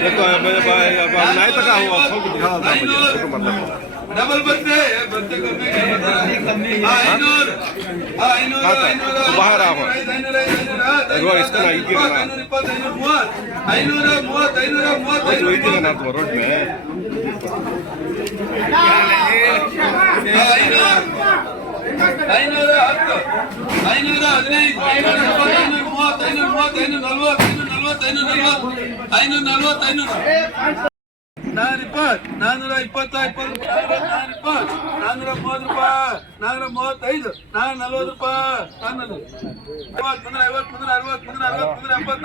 नहीं तक डबल बच्चे बाहर आओ इसका ना रोड में ನಾನೂರ ಇಪ್ಪತ್ತು ನಾನೂರ ಮೂವತ್ತು ರೂಪಾಯಿ ನಾನೂರ ಮೂವತ್ತೈದು ನಾನೂರ ನಲ್ವತ್ತು ರೂಪಾಯಿ ಐವತ್ತು ಮುನ್ನೂರ ಅರವತ್ತು ಮುನ್ನೂರ ಎಪ್ಪತ್ತು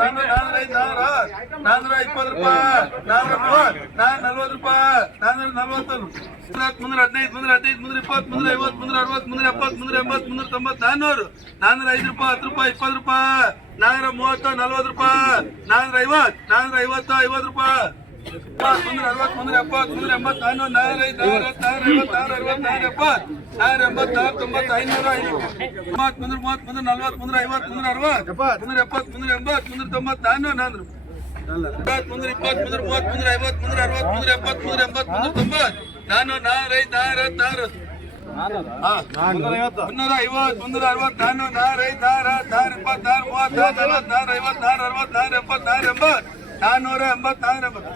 ನಾನೂರ ಇಪ್ಪತ್ತು ರೂಪಾಯಿ ನಾನೂರ ಮೂವತ್ತು ನಾನೂರ ನಲ್ವತ್ತು ರೂಪಾಯಿ ನಾನೂರ ನಲ್ವತ್ತೊಂದು ಮುನ್ನೂರ ಹದಿನೈದು ಮುನ್ನೂರ ಇಪ್ಪತ್ತು ಮುನ್ನೂರ ಐವತ್ತು ಮುನ್ನೂರ ಅರವತ್ತು ಮುನ್ನೂರ ಎಪ್ಪತ್ತು ಮುನ್ನೂರ ಎಂಬತ್ತು ಮುನ್ನೂರ ತೊಂಬತ್ತು ನಾನೂರ 5 ರೂಪಾಯಿ 10 ರೂಪಾಯಿ 20 ರೂಪಾಯಿ ನಾನೂರ 30 40 ರೂಪಾಯಿ ನಾನೂರ 50 ರೂಪಾಯಿ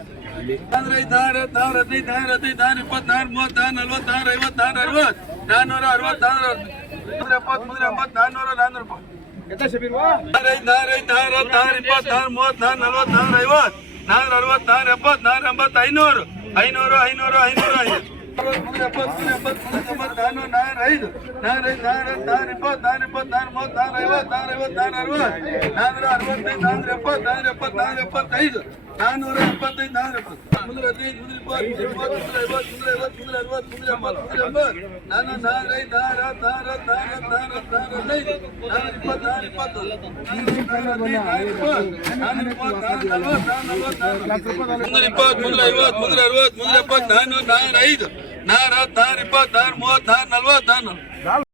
ಮುನ್ನೂರ 60 ಮುನ್ನೂರ 70 ಮುನ್ನೂರ 80 ನಾನೂರ 20 30 40